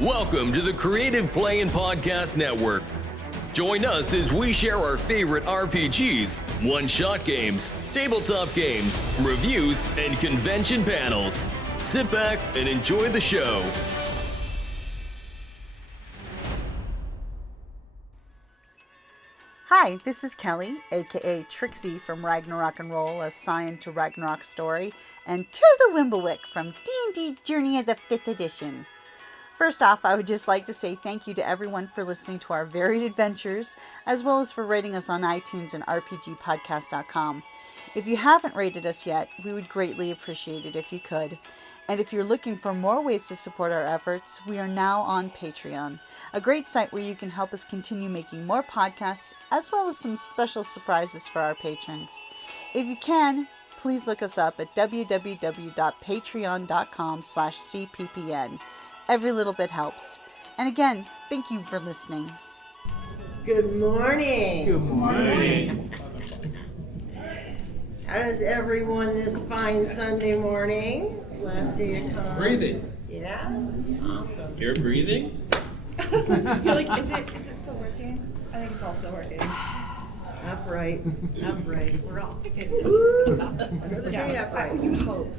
Welcome to the Creative Play and Podcast Network. Join us as we share our favorite RPGs, one-shot games, tabletop games, reviews, and convention panels. Sit back and enjoy the show. Hi, this is Kelly, aka Trixie from Ragnarok and Roll, assigned to Ragnarok Story, and Tilda Wimblewick from D&D Journey of the 5th Edition. First off, I would just like to say thank you to everyone for listening to our varied adventures, as well as for rating us on iTunes and rpgpodcast.com. If you haven't rated us yet, we would greatly appreciate it if you could. And if you're looking for more ways to support our efforts, we are now on Patreon, a great site where you can help us continue making more podcasts, as well as some special surprises for our patrons. If you can, please look us up at www.patreon.com/cppn. Every little bit helps. And again, thank you for listening. Good morning. Good morning. How does everyone this fine Sunday morning? Last day of con. Breathing. Yeah? Awesome. You're breathing? You're like, is it still working? I think it's all still working. Upright. We're all Another day upright. You would hope.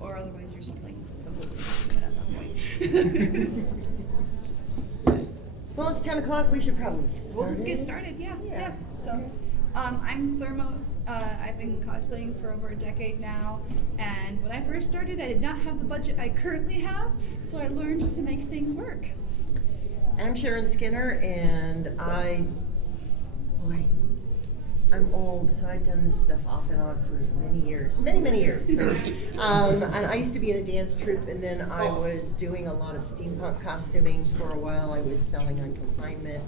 Or otherwise you're something. At that point. Well, it's 10 o'clock. We should probably get started. We'll just get started, yeah. So, I'm Thermo. I've been cosplaying for over a decade now, and when I first started, I did not have the budget I currently have, so I learned to make things work. I'm Sharon Skinner, and I'm old, so I've done this stuff off and on for many years. So, and I used to be in a dance troupe, and then I was doing a lot of steampunk costuming for a while. I was selling on consignment,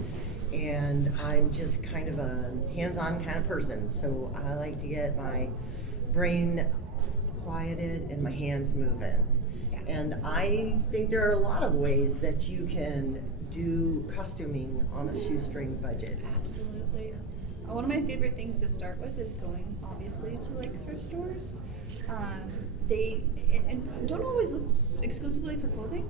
and I'm just kind of a hands-on kind of person. So I like to get my brain quieted and my hands moving. And I think there are a lot of ways that you can do costuming on a shoestring budget. Absolutely. One of my favorite things to start with is going, obviously, to like thrift stores. They don't always look exclusively for clothing.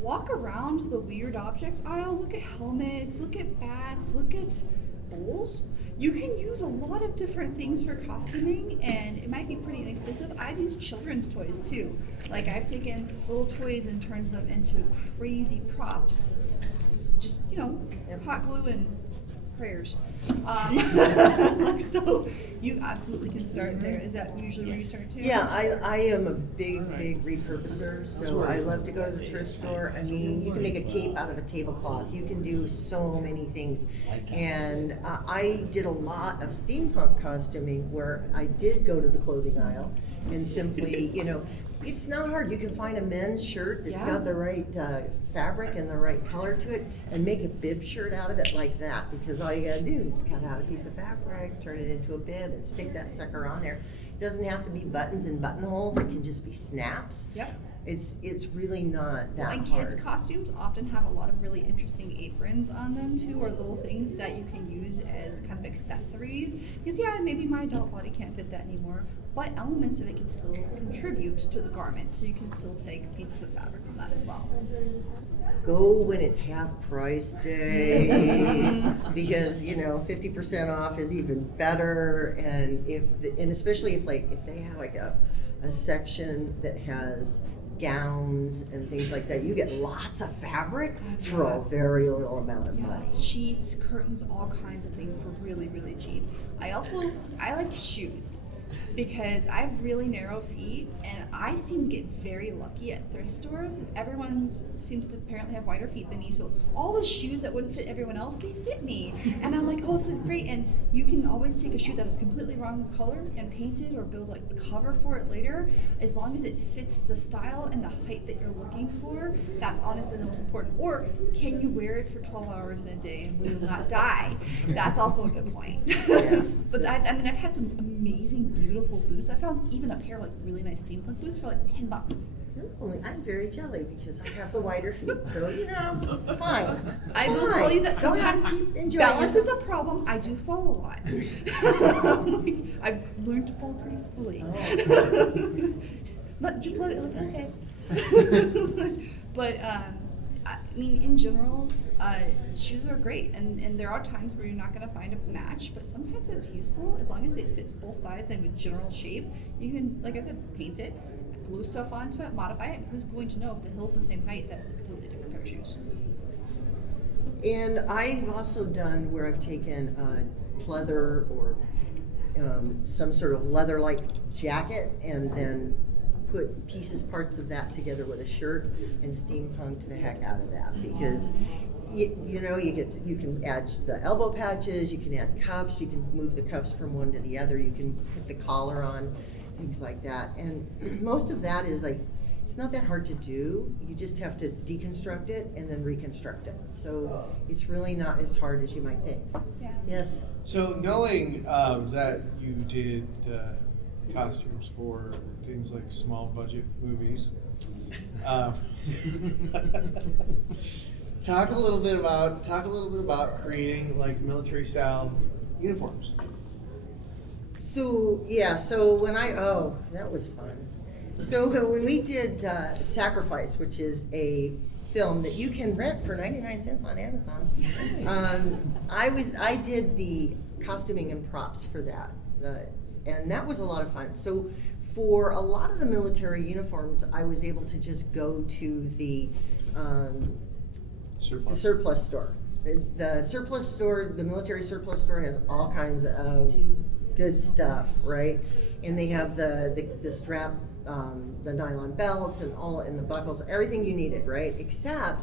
Walk around the weird objects aisle, look at helmets, look at bats, look at bowls. You can use a lot of different things for costuming, and it might be pretty inexpensive. I've used children's toys too. Like I've taken little toys and turned them into crazy props. Just, hot glue and prayers. So you absolutely can start there. Is that usually where you start too? Yeah, I am a big repurposer, so I love to go to the thrift store. I mean, you can make a cape out of a tablecloth. You can do so many things. And I did a lot of steampunk costuming where I did go to the clothing aisle and simply, it's not hard. You can find a men's shirt that's got the right fabric and the right color to it and make a bib shirt out of it like that, because all you gotta do is cut out a piece of fabric, turn it into a bib, and stick that sucker on there. It doesn't have to be buttons and buttonholes. It can just be snaps. Yep. It's really not that and hard. kids' costumes often have a lot of really interesting aprons on them too, or little things that you can use as kind of accessories. Because maybe my adult body can't fit that anymore, but elements of it can still contribute to the garment, so you can still take pieces of fabric from that as well. Go when it's half price day, because 50% off is even better. And especially if they have like a section that has gowns and things like that, you get lots of fabric for a very little amount of money. Sheets, curtains, all kinds of things for really, really cheap. I like shoes, because I have really narrow feet, and I seem to get very lucky at thrift stores. Everyone seems to apparently have wider feet than me, so all the shoes that wouldn't fit everyone else, they fit me. And I'm like, oh, this is great. And you can always take a shoe that is completely wrong color and paint it or build like a cover for it later, as long as it fits the style and the height that you're looking for. That's honestly the most important. Or can you wear it for 12 hours in a day and will not die? That's also a good point. But I've had some amazing, beautiful boots. I found even a pair of like really nice steampunk boots for like $10. I'm very jelly because I have the wider feet, so fine. I will tell you that sometimes balance is a problem. I do fall a lot. I've learned to fall gracefully. Just let it look okay. But mean, in general, shoes are great, and there are times where you're not going to find a match, but sometimes it's useful as long as it fits both sides and with general shape. You can, like I said, paint it, glue stuff onto it, modify it, and who's going to know if the heel's the same height that it's a completely different pair of shoes? And I've also done where I've taken pleather or some sort of leather-like jacket and then put parts of that together with a shirt and steampunked the heck out of that, because you can add the elbow patches, you can add cuffs, you can move the cuffs from one to the other, you can put the collar on, things like that. And most of that is like, it's not that hard to do. You just have to deconstruct it and then reconstruct it. So it's really not as hard as you might think. Yeah. Yes. So knowing that you did costumes for things like small budget movies, talk a little bit about creating like military style uniforms. So when that was fun. So when we did Sacrifice, which is a film that you can rent for 99 cents on Amazon, I did the costuming and props for that, and that was a lot of fun. So for a lot of the military uniforms, I was able to just go to the surplus store. The surplus store, the military surplus store, has all kinds of good stuff, right? And they have the strap, the nylon belts, and the buckles, everything you needed, right? Except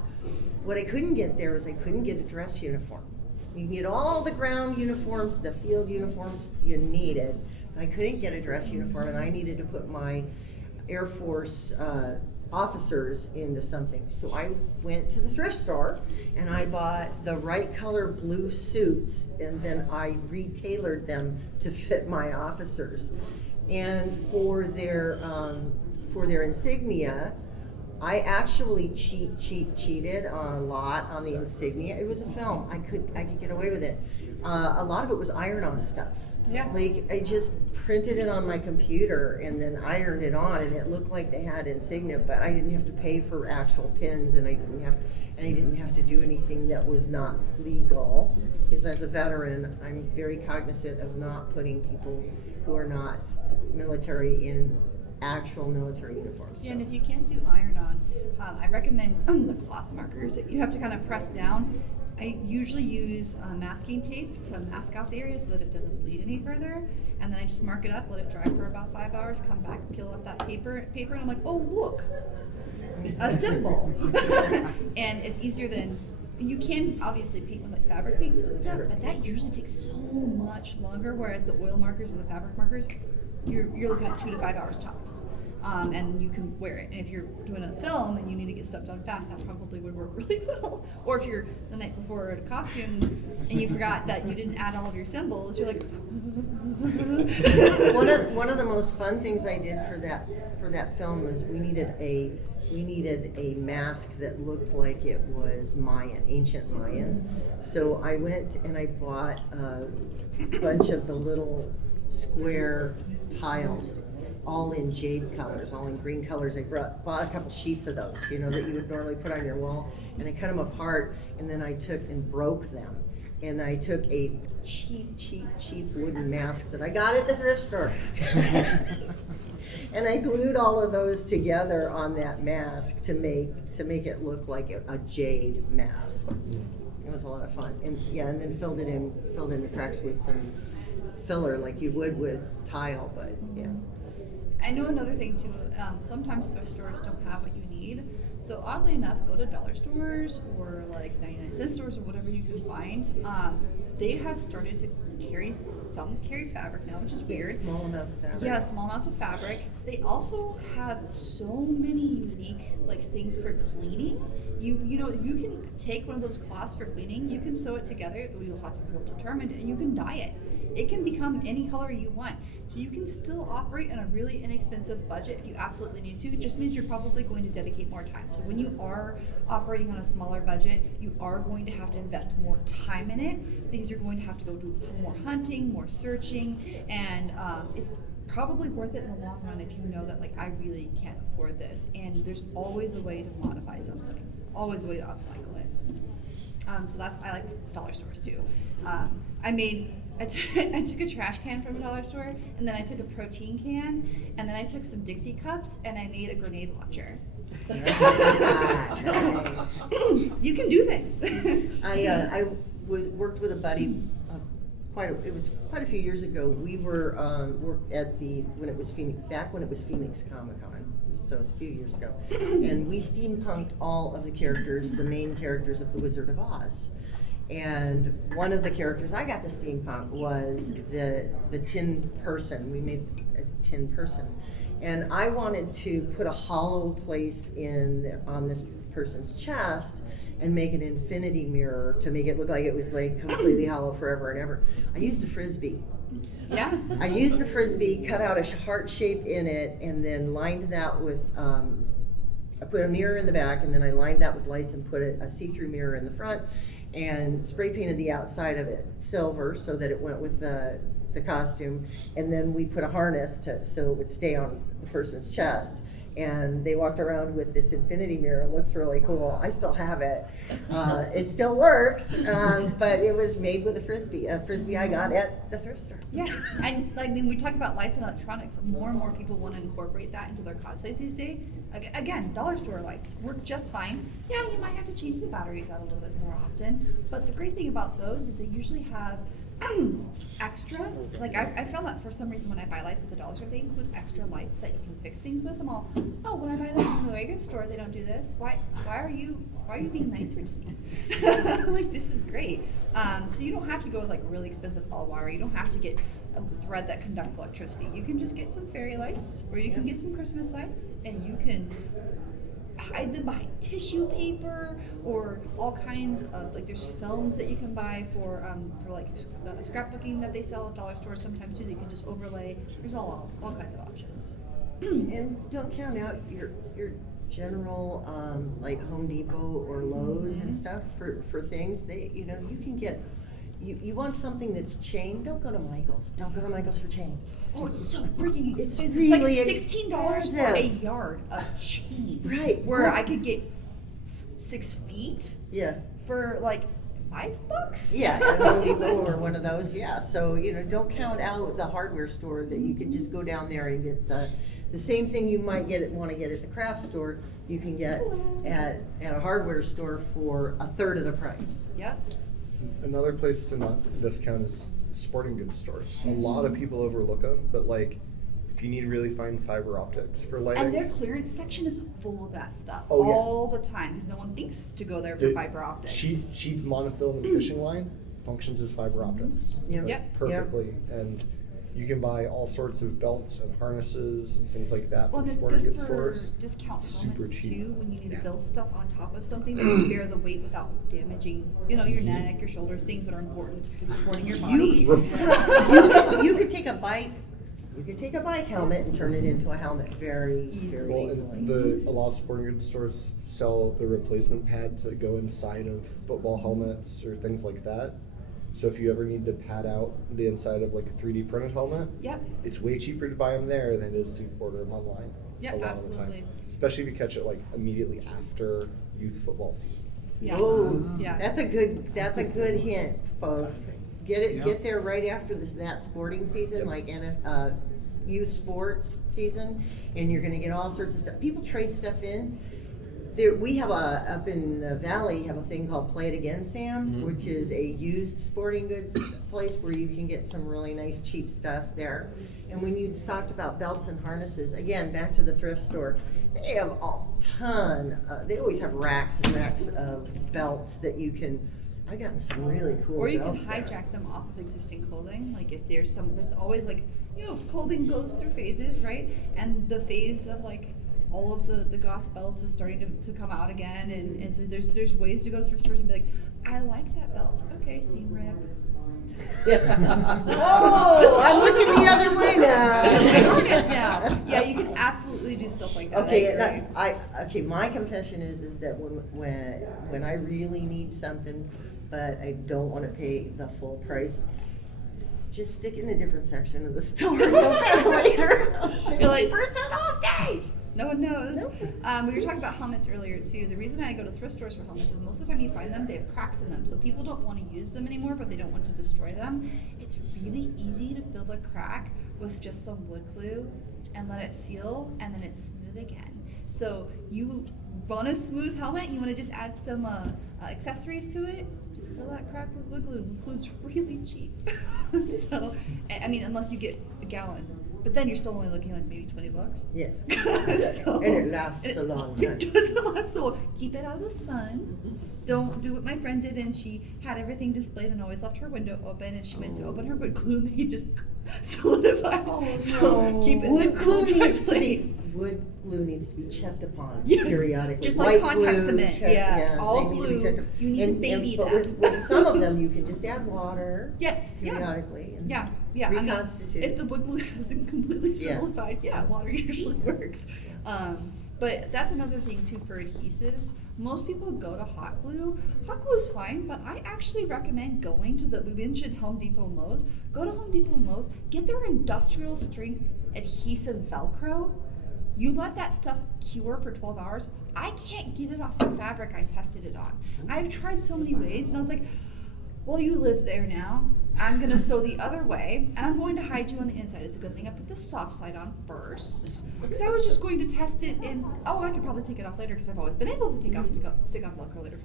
what I couldn't get there is I couldn't get a dress uniform. You can get all the ground uniforms, the field uniforms you needed. I couldn't get a dress uniform, and I needed to put my Air Force officers into something. So I went to the thrift store and I bought the right color blue suits, and then I retailored them to fit my officers. And for their insignia, I actually cheated a lot on the insignia. It was a film. I could get away with it. A lot of it was iron-on stuff. Yeah. Like, I just printed it on my computer and then ironed it on, and it looked like they had insignia, but I didn't have to pay for actual pins, and I didn't have to do anything that was not legal. Because as a veteran, I'm very cognizant of not putting people who are not military in actual military uniforms. Yeah, and if you can't do iron-on, I recommend the cloth markers that you have to kind of press down. I usually use masking tape to mask out the area so that it doesn't bleed any further, and then I just mark it up, let it dry for about 5 hours, come back, peel up that paper, and I'm like, oh look, a symbol. And it's easier than, you can obviously paint with like fabric paint and stuff like that, but that usually takes so much longer, whereas the oil markers and the fabric markers, you're looking at 2 to 5 hours tops. And you can wear it. And if you're doing a film and you need to get stuff done fast, that probably would work really well. Or if you're the night before a costume and you forgot that you didn't add all of your symbols, you're like. One of the most fun things I did for that film was we needed a mask that looked like it was Mayan, ancient Mayan. So I went and I bought a bunch of the little square tiles, all in jade colors, all in green colors. I bought a couple sheets of those, that you would normally put on your wall, and I cut them apart, and then I took and broke them. And I took a cheap wooden mask that I got at the thrift store. And I glued all of those together on that mask to make it look like a jade mask. It was a lot of fun. And then filled in the cracks with some filler like you would with tile, but yeah. I know another thing too, sometimes thrift stores don't have what you need. So oddly enough, go to dollar stores or like 99 cent stores or whatever you can find. They have started to carry fabric now, which is weird. Small amounts of fabric. Yeah, small amounts of fabric. They also have so many unique things for cleaning. You can take one of those cloths for cleaning, you can sew it together, you'll have to be able to determine it, and you can dye it. It can become any color you want. So you can still operate on a really inexpensive budget if you absolutely need to. It just means you're probably going to dedicate more time. So when you are operating on a smaller budget, you are going to have to invest more time in it because you're going to have to go do more hunting, more searching, and it's probably worth it in the long run if you know that like I really can't afford this, and there's always a way to modify something, always a way to upcycle it. So I like dollar stores too. I took a trash can from a dollar store, and then I took a protein can, and then I took some Dixie cups, and I made a grenade launcher. You can do things. I worked with a buddy. It was quite a few years ago. We were worked at when it was Phoenix Comic Con, so it's a few years ago, and we steampunked all of the characters, the main characters of the Wizard of Oz. And one of the characters I got to steampunk was the tin person. We made a tin person, and I wanted to put a hollow place on this person's chest and make an infinity mirror to make it look like it was like completely hollow forever and ever. I used a Frisbee. Yeah. I used a Frisbee, cut out a heart shape in it, and then lined that with, I put a mirror in the back, and then I lined that with lights and put a see-through mirror in the front, and spray painted the outside of it silver so that it went with the costume, and then we put a harness so it would stay on the person's chest. And they walked around with this infinity mirror. It looks really cool. I still have it. It still works, but it was made with a Frisbee I got at the thrift store. Yeah, and we talk about lights and electronics. More and more people want to incorporate that into their cosplays these days. Again, dollar store lights work just fine. Yeah, you might have to change the batteries out a little bit more often, but the great thing about those is they usually have extra, I found that for some reason when I buy lights at the dollar store, they include extra lights that you can fix things with. I'm all, oh, when I buy them from the regular store, they don't do this. Why are you being nicer to me? Like, this is great. So you don't have to go with like really expensive ball wire. You don't have to get a thread that conducts electricity. You can just get some fairy lights, or you can get some Christmas lights, and you can hide them behind tissue paper or all kinds of there's films that you can buy for scrapbooking that they sell at dollar stores sometimes too. That you can just overlay. There's all kinds of options. And don't count out your general like Home Depot or Lowe's and stuff for things. You can get. You want something that's chain? Don't go to Michael's. Don't go to Michael's for chain. Oh, it's so freaking expensive. It's really it's like $16 for a yard of chain. Right. Where I could get 6 feet. Yeah. For like $5. Yeah, at Home Depot or one of those. Yeah. So don't count out the hardware store that you could just go down there and get the same thing you might want to get at the craft store. You can get at a hardware store for a third of the price. Yep. Another place to not discount is sporting goods stores. A lot of people overlook them, but if you need really fine fiber optics for lighting. And their clearance section is full of that stuff all the time because no one thinks to go there for fiber optics. Cheap monofilament fishing line functions as fiber optics perfectly, and you can buy all sorts of belts and harnesses and things like that from sporting goods stores. Discount Super helmets cheap. too when you need to build stuff on top of something that can bear the weight without damaging, your neck, your shoulders, things that are important to supporting your body. You could take a bike. You could take a bike helmet and turn it into a helmet very easily. And a lot of sporting goods stores sell the replacement pads that go inside of football helmets or things like that. So if you ever need to pad out the inside of a 3D printed helmet, it's way cheaper to buy them there than it is to order them online. Yeah, a lot absolutely. of the time. Especially if you catch it immediately after youth football season. Yeah. Oh, yeah. That's a good hint, folks. Get there right after that sporting season, like youth sports season, and you're going to get all sorts of stuff. People trade stuff in. We have up in the valley have a thing called Play It Again, Sam, which is a used sporting goods place where you can get some really nice cheap stuff there. And when you talked about belts and harnesses, again, back to the thrift store, they have a ton. They always have racks and racks of belts that you can. I've gotten some really cool. Or you can belts hijack them off of existing clothing. If there's always clothing goes through phases, right? And the phase of all of the goth belts is starting to come out again, and so there's ways to go to thrift stores and be like, I like that belt. Okay, seam rip. Oh, I'm looking the other way now. This is my artist now. Yeah, you can absolutely do stuff like that. Okay, my confession is that when I really need something, but I don't want to pay the full price, just stick it in a different section of the store. You'll pay later. You're like, 50% off day. no one knows. We were talking about helmets earlier too. The reason I go to thrift stores for helmets is most of the time you find them, they have cracks in them. So people don't want to use them anymore, but they don't want to destroy them. It's really easy to fill the crack with just some wood glue and let it seal, and then it's smooth again. So you want a smooth helmet, you want to just add some accessories to it, just fill that crack with wood glue. Glue's really cheap. So, I mean, unless you get a gallon. But then you're still only looking like maybe $20. Yeah. So, And it lasts a long time. It doesn't last so long. Keep it out of the sun. Don't do what my friend did, and she had everything displayed and always left her window open, and she went to open her wood glue and they just solidified. So keep it Wood in a glue cool, dry needs to place. be checked upon Yes. periodically. Just like White contact glue, cement. check- Yeah. All they need to be glue, checked up. you need to baby but that. with some of them, you can just add water Yes. Yeah. periodically and Yeah. I mean, reconstitute. if the wood glue hasn't completely Yeah. solidified, water usually works. But that's another thing too for adhesives. Most people go to hot glue. Hot glue is fine, but I actually recommend going to we mentioned Home Depot and Lowe's. Go to Home Depot and Lowe's, get their industrial strength adhesive Velcro. You let that stuff cure for 12 hours. I can't get it off the fabric I tested it on. I've tried so many ways, and I was like, well, you live there now. I'm gonna sew the other way, and I'm going to hide you on the inside. It's a good thing I put the soft side on first, because I was just going to test it in, I could probably take it off later, because I've always been able to take off, stick on Velcro later.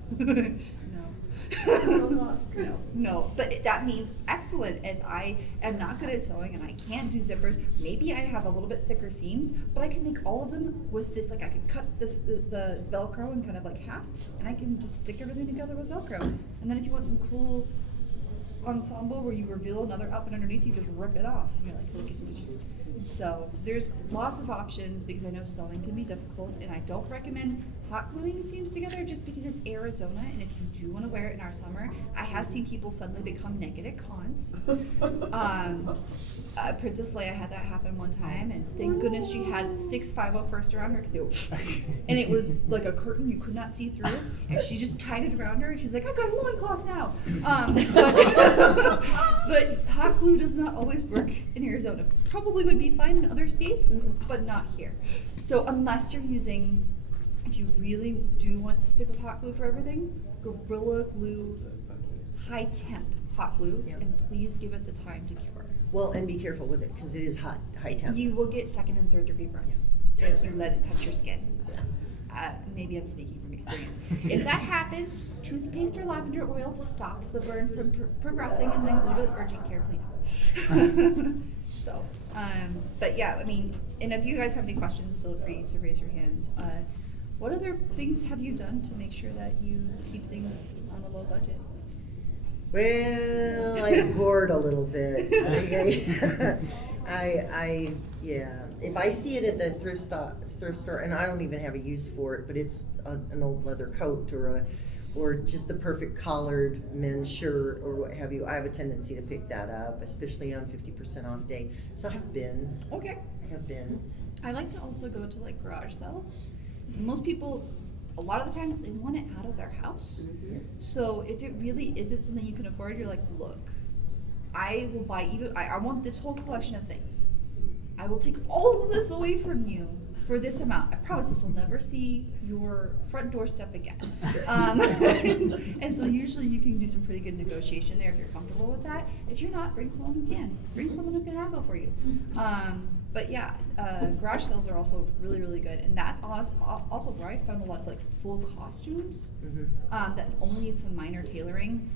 No, but that means excellent. If I am not good at sewing and I can't do zippers, maybe I have a little bit thicker seams, but I can make all of them with this, like I could cut the Velcro in kind of like half, and I can just stick everything together with Velcro. And then if you want some cool ensemble where you reveal another outfit underneath, you just rip it off. You're like, look at me. So there's lots of options, because I know sewing can be difficult, and I don't recommend hot gluing seams together just because it's Arizona, and if you do want to wear it in our summer, I have seen people suddenly become naked at cons. Princess Leia had that happen one time, and thank goodness she had 6 501st around her, and it was like a curtain you could not see through, and she just tied it around her, and she's like, I've got a loincloth now. But hot glue does not always work in Arizona. Probably would be fine in other states, but not here. So unless you're using, if you really do want to stick with hot glue for everything, Gorilla Glue high temp hot glue, and please give it the time to cure. Well, and be careful with it, because it is high temp. You will get 2nd and 3rd degree burns if you let it touch your skin. Maybe I'm speaking from experience. If that happens, toothpaste or lavender oil to stop the burn from progressing, and then go to urgent care, please. So, but yeah, I mean, and if you guys have any questions, feel free to raise your hands. What other things have you done to make sure that you keep things on a low budget? Well, I hoard a little bit. If I see it at the thrift store, and I don't even have a use for it, but it's an old leather coat or just the perfect collared men's shirt or what have you, I have a tendency to pick that up, especially on 50% off day. So I have bins. Okay. I have bins. I like to also go to like garage sales, because most people, a lot of the times, they want it out of their house. Mm-hmm. So if it really isn't something you can afford, you're like, look, I will buy I want this whole collection of things. I will take all of this away from you for this amount. I promise this will never see your front doorstep again. And so usually you can do some pretty good negotiation there if you're comfortable with that. If you're not, bring someone who can. Bring someone who can haggle for you. But yeah, garage sales are also really, really good. And that's also where I found a lot of like full costumes that only need some minor tailoring.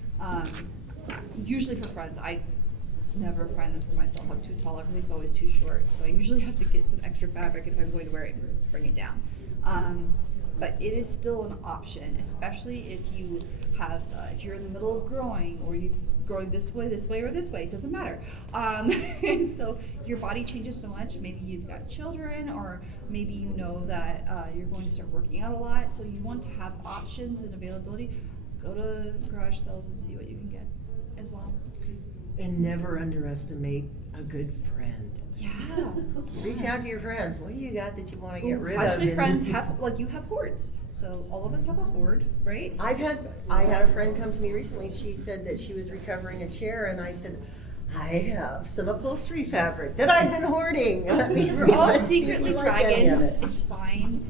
Usually for friends. I never find them for myself. I'm too tall, everything's always too short. So I usually have to get some extra fabric if I'm going to wear it and bring it down. But it is still an option, especially if you have, if you're in the middle of growing, or you're growing this way, or this way, it doesn't matter. And so your body changes so much. Maybe you've got children, or maybe you know that you're going to start working out a lot, so you want to have options and availability. Go to garage sales and see what you can get as well. And never underestimate a good friend. Yeah. Reach out to your friends. What do you got that you want to get rid of? Cosplay friends have, like, you have hoards. So all of us have a hoard, right? I had a friend come to me recently. She said that she was recovering a chair, and I said, I have some upholstery fabric that I've been hoarding. Let me see We're all if I secretly like any of dragons. it. It's fine.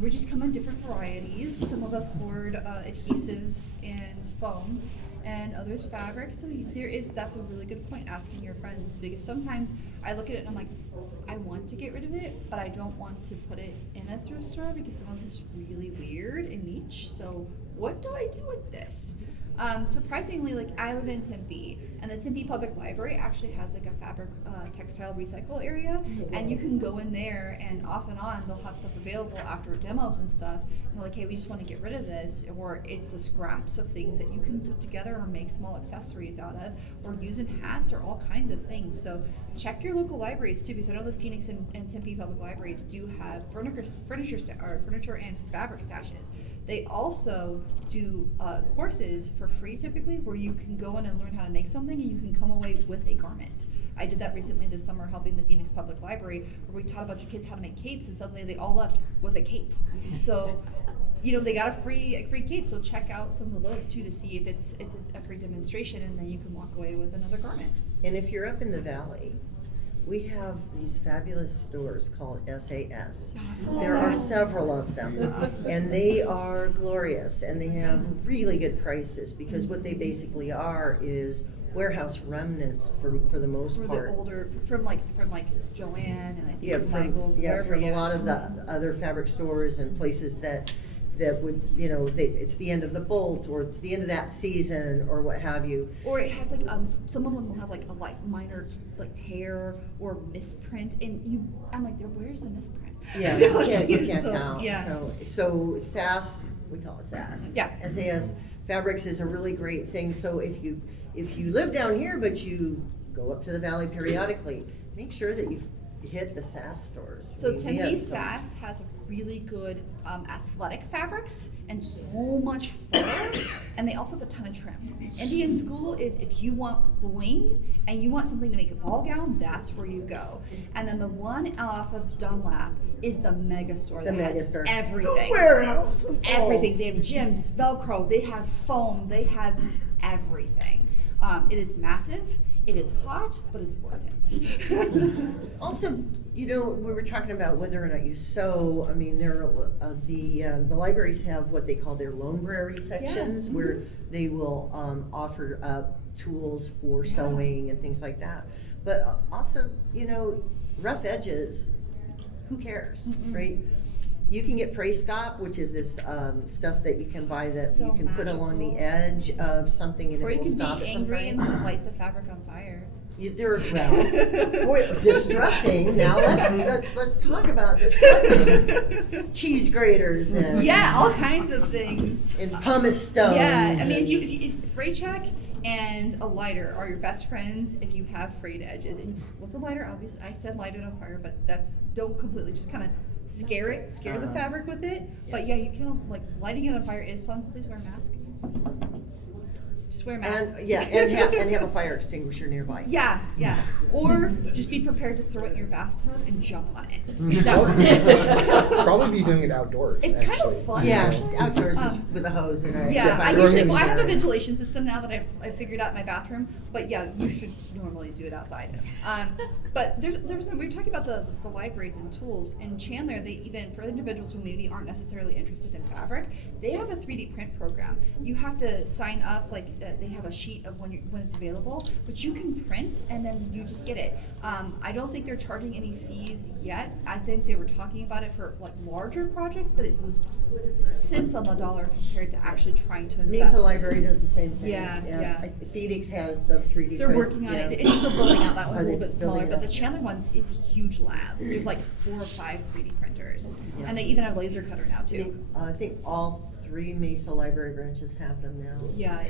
We just come in different varieties. Some of us hoard adhesives and foam, and others fabric. So that's a really good point, asking your friends, because sometimes I look at it and I'm like, I want to get rid of it, but I don't want to put it in a thrift store because some of this is really weird and niche. So what do I do with this? Surprisingly, like I live in Tempe, and the Tempe Public Library actually has like a fabric textile recycle area, and you can go in there and off and on they'll have stuff available after demos and stuff. And they're like, hey, we just want to get rid of this, or it's the scraps of things that you can put together or make small accessories out of, or use in hats or all kinds of things. So check your local libraries too, because I know the Phoenix and Tempe Public Libraries do have furniture and fabric stashes. They also do courses for free typically, where you can go in and learn how to make something and you can come away with a garment. I did that recently this summer helping the Phoenix Public Library, where we taught a bunch of kids how to make capes, and suddenly they all left with a cape. So, they got a free cape, so check out some of those too to see if it's a free demonstration, and then you can walk away with another garment. And if you're up in the valley, we have these fabulous stores called SAS. There are several of them, and they are glorious, and they have really good prices, because what they basically are is warehouse remnants for the most For part. the older, from like Joanne and I think Yeah, Michael's, from a lot of the other fabric stores and places that would, it's the end of the bolt, or it's the end of that season, or what have you. Or it has some of them will have like a minor tear or misprint, and I'm like, where's the misprint? Yeah, you can't tell. Yeah. So SAS, we call it SAS. Yeah. SAS Fabrics is a really great thing. So if you live down here but you go up to the valley periodically, make sure that you hit the SAS stores. So Tempe SAS has really good athletic fabrics and so much flair, and they also have a ton of trim. Indian School is, if you want bling and you want something to make a ball gown, that's where you go. And then the one off of Dunlap is the mega store that has everything. The warehouse of everything. They have gyms, Velcro, they have foam, they have everything. It is massive. It is hot, but it's worth it. Also, we were talking about whether or not you sew. I mean, the libraries have what they call their library sections, where they will offer tools for sewing and things like that. But also, rough edges, who cares, right? You can get Fray Stop, which is this stuff that you can buy that So you can put along the magical. edge of something, and Or it you will can stop be it from angry fraying. and light the fabric on fire. Distressing. Now let's talk about distressing. Cheese graters and All kinds of things. and pumice stones. Yeah, I mean, if fray check and a lighter are your best friends if you have frayed edges. And with the lighter, obviously, I said light it on fire, but don't completely just kind of scare the fabric with it. But yeah, you can lighting it on fire is fun. Please wear a mask. Just wear a mask. And have a fire extinguisher nearby. Yeah. Or just be prepared to throw it in your bathtub and jump on it. That works. Probably be doing it outdoors. It's actually. kind of fun. Yeah, actually. outdoors is with a hose and a I have a ventilation system now that I figured out in my bathroom. But yeah, you should normally do it outside. But we were talking about the libraries and tools. In Chandler, they even, for individuals who maybe aren't necessarily interested in fabric, they have a 3D print program. You have to sign up, they have a sheet of when it's available, but you can print and then you just get it. I don't think they're charging any fees yet. I think they were talking about it for larger projects, but it was cents on the dollar compared to actually trying to invest. Mesa Library does the same thing. Yeah. Phoenix has the 3D They're print. working on it. It's still building out. That one's a little bit smaller, building but it the up? Chandler one's, it's a huge lab. There's 4 or 5 3D printers, and they even have laser cutter now too. I think all 3 Mesa Library branches have them now. Yeah,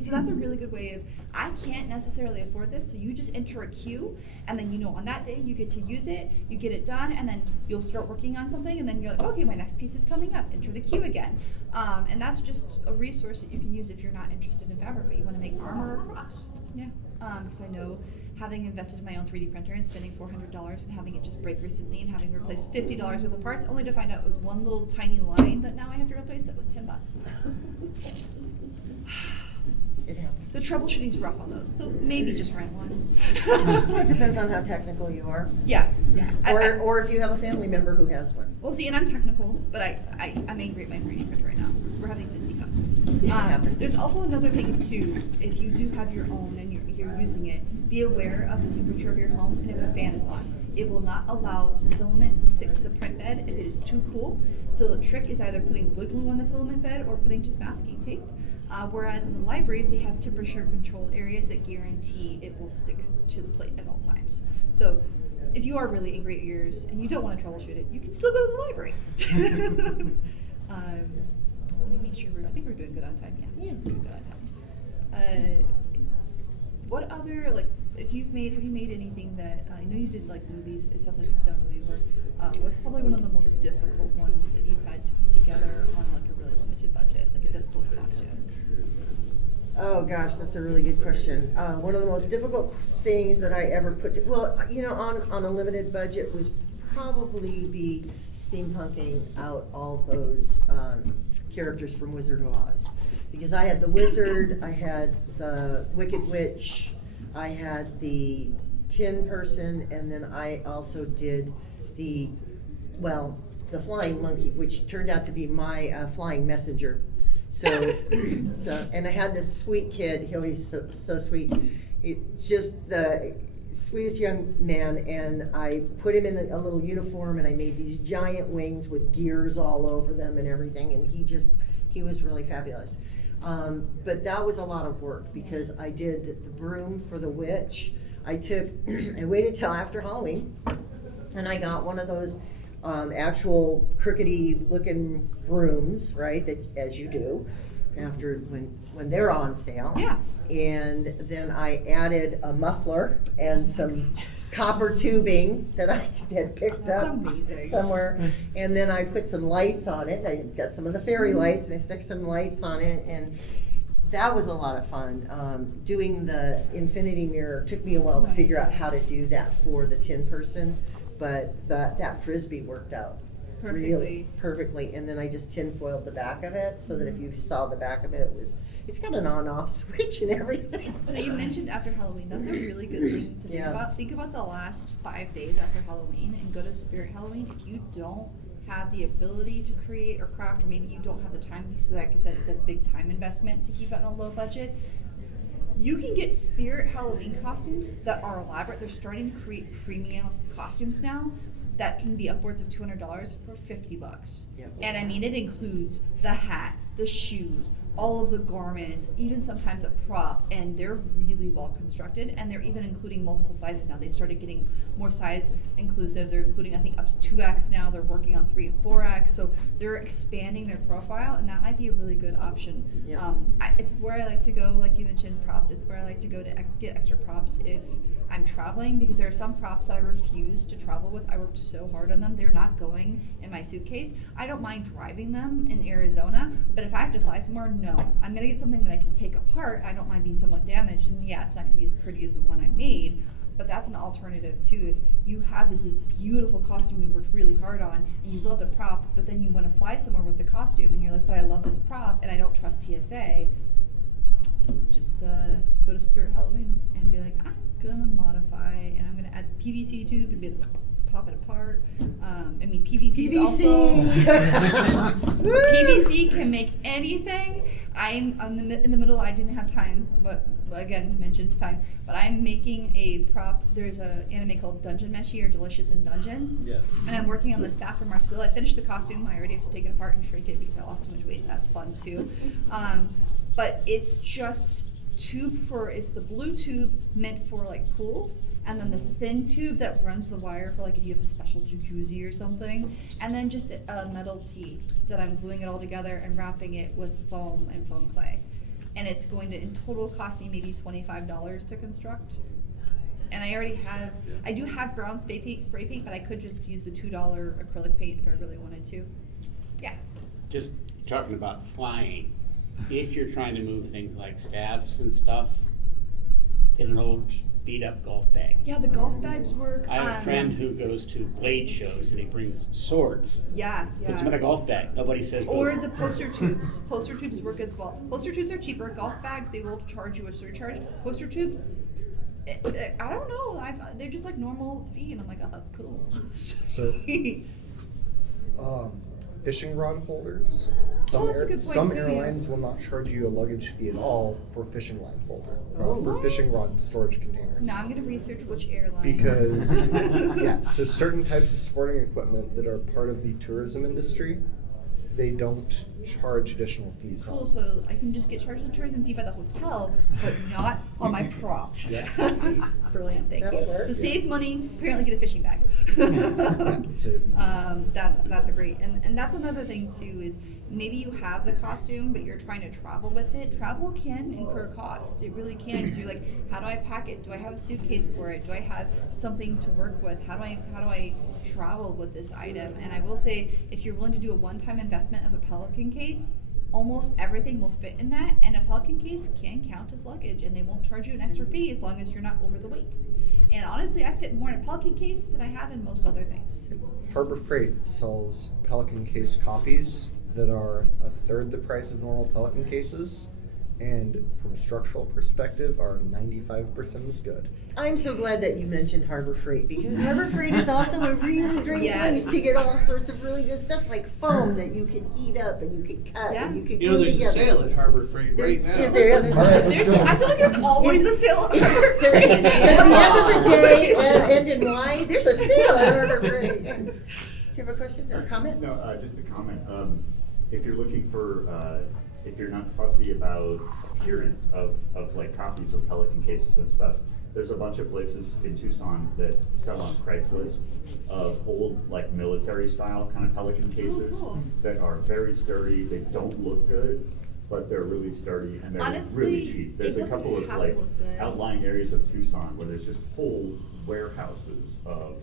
so that's a really good way of, I can't necessarily afford this, so you just enter a queue, and then on that day you get to use it, you get it done, and then you'll start working on something, and then you're like, okay, my next piece is coming up, enter the queue again. And that's just a resource that you can use if you're not interested in fabric, but you want to make armor or props. Yeah, because I know, having invested in my own 3D printer and spending $400 and having it just break recently and having replaced $50 worth of parts, only to find out it was one little tiny line that now I have to replace that was $10. It happens. The troubleshooting's rough on those, so maybe just rent one. It depends on how technical you are. Yeah. Or if you have a family member who has one. Well, see, and I'm technical, but I'm angry at my 3D printer right now. We're having fisticuffs. happens. There's also another thing too. If you do have your own and you're using it, be aware of the temperature of your home and if a fan is on. It will not allow the filament to stick to the print bed if it is too cool. So the trick is either putting wood glue on the filament bed or putting just masking tape. Whereas in the libraries, they have temperature controlled areas that guarantee it will stick to the plate at all times. So if you are really angry at yours and you don't want to troubleshoot it, you can still go to the library. Let me make sure I think we're doing good on time. Yeah, we're doing good on time. What other, like, have you made anything that, I know you did like movies, it sounds like you've done movie work. What's probably one of the most difficult ones that you've had to put together on like a really limited budget, like a difficult costume? Oh gosh, that's a really good question. One of the most difficult things that I ever on a limited budget was probably be steampunking out all those characters from Wizard of Oz. Because I had the wizard, I had the Wicked Witch, I had the Tin Person, and then I also did the flying monkey, which turned out to be my flying messenger. So and I had this sweet kid, he's so sweet, just the sweetest young man, and I put him in a little uniform, and I made these giant wings with gears all over them and everything, and he was really fabulous. But that was a lot of work because I did the broom for the witch. I waited till after Halloween, and I got one of those actual crookedy looking brooms, right? That as you do after when they're on sale. Yeah. And then I added a muffler and some copper tubing that I had picked up somewhere, and then I put some lights on it. I got some of the fairy lights, and I stuck some lights on it, and that was a lot of fun. Doing the infinity mirror took me a while to figure out how to do that for the Tin Person, but that frisbee worked out really perfectly. And then I just tin foiled the back of it so that if you saw the back of it, it's got an on-off switch and everything. So you mentioned after Halloween. That's a really good thing to think about. Think about the last 5 days after Halloween and go to Spirit Halloween. If you don't have the ability to create or craft, or maybe you don't have the time, because like I said, it's a big time investment to keep it on a low budget, you can get Spirit Halloween costumes that are elaborate. They're starting to create premium costumes now that can be upwards of $200 for $50. Yep. And I mean, it includes the hat, the shoes, all of the garments, even sometimes a prop, and they're really well constructed, and they're even including multiple sizes now. They started getting more size inclusive. They're including, I think, up to 2X now. They're working on 3 and 4X, so they're expanding their profile, and that might be a really good option. Yeah. It's where I like to go, like you mentioned, props. It's where I like to go to get extra props if I'm traveling, because there are some props that I refuse to travel with. I worked so hard on them. They're not going in my suitcase. I don't mind driving them in Arizona, but if I have to fly somewhere, no. I'm going to get something that I can take apart. I don't mind being somewhat damaged, and yeah, it's not going to be as pretty as the one I made, but that's an alternative too. If you have this beautiful costume you worked really hard on, and you love the prop, but then you want to fly somewhere with the costume, and you're like, but I love this prop, and I don't trust TSA, just go to Spirit Halloween and be like, I'm gonna modify, and I'm gonna add some PVC tube and be like, pop it apart. I mean, PVC also PVC can make anything. I'm in the middle. I didn't have time, but again, mentioned time. But I'm making a prop. There's an anime called Dungeon Meshi or Delicious in Dungeon. Yes. And I'm working on the staff for Marcel. I finished the costume. I already have to take it apart and shrink it because I lost too much weight. That's fun too. But it's just it's the blue tube meant for like pools, and then the thin tube that runs the wire for like if you have a special jacuzzi or something, and then just a metal tee that I'm gluing it all together and wrapping it with foam and foam clay. And it's going to in total cost me maybe $25 to construct. And I do have brown spray paint, but I could just use the $2 acrylic paint if I really wanted to. Yeah. Just talking about flying. If you're trying to move things like staffs and stuff in an old beat up golf bag. Yeah, the golf bags work. I have a friend who goes to blade shows and he brings swords. Yeah. Puts them in a golf bag. Nobody says boo. Or the poster tubes. Poster tubes work as well. Poster tubes are cheaper. Golf bags, they will charge you a surcharge. Poster tubes, I don't know. They're just like normal fee, and I'm like, oh, cool. So, fishing rod holders. That's a good point, Some too, yeah. airlines will not charge you a luggage fee at all for fishing line holder, for What? fishing rod storage containers. So now I'm gonna research which airline. Because so certain types of sporting equipment that are part of the tourism industry, they don't charge additional fees Cool, on. so I can just get charged the tourism fee by the hotel, but not on my prop. Yeah. Brilliant, thank That'll you. work. So save money, apparently get a fishing bag. So, That's a great, and that's another thing too, is maybe you have the costume, but you're trying to travel with it. Travel can incur cost. It really can. Because you're like, how do I pack it? Do I have a suitcase for it? Do I have something to work with? How do I travel with this item? And I will say, if you're willing to do a one-time investment of a Pelican case, almost everything will fit in that, and a Pelican case can count as luggage, and they won't charge you an extra fee as long as you're not over the weight. And honestly, I fit more in a Pelican case than I have in most other things. Harbor Freight sells Pelican case copies that are a third the price of normal Pelican cases, and from a structural perspective are 95% as good. I'm so glad that you mentioned Harbor Freight, because Harbor Freight is also a really great Yes. place to get all sorts of really good stuff like foam that you can heat up and you can cut Yeah. and you can You know, glue there's a together. sale at Harbor Freight right now. Yeah, there's All right, let's go. I feel like there's always a sale at Harbor Because Freight. at the end of the day, end in Y, there's a sale at Harbor Freight. Do you have a question or comment? No, just a comment. If you're looking for, if you're not fussy about appearance of like copies of Pelican cases and stuff, there's a bunch of places in Tucson that sell on Craigslist of old like military style kind of Pelican cases cool. that are very sturdy. They don't look good, but they're really sturdy and they're Honestly, really cheap. it There's a doesn't couple of have to like look good. outlying areas of Tucson where there's just whole warehouses of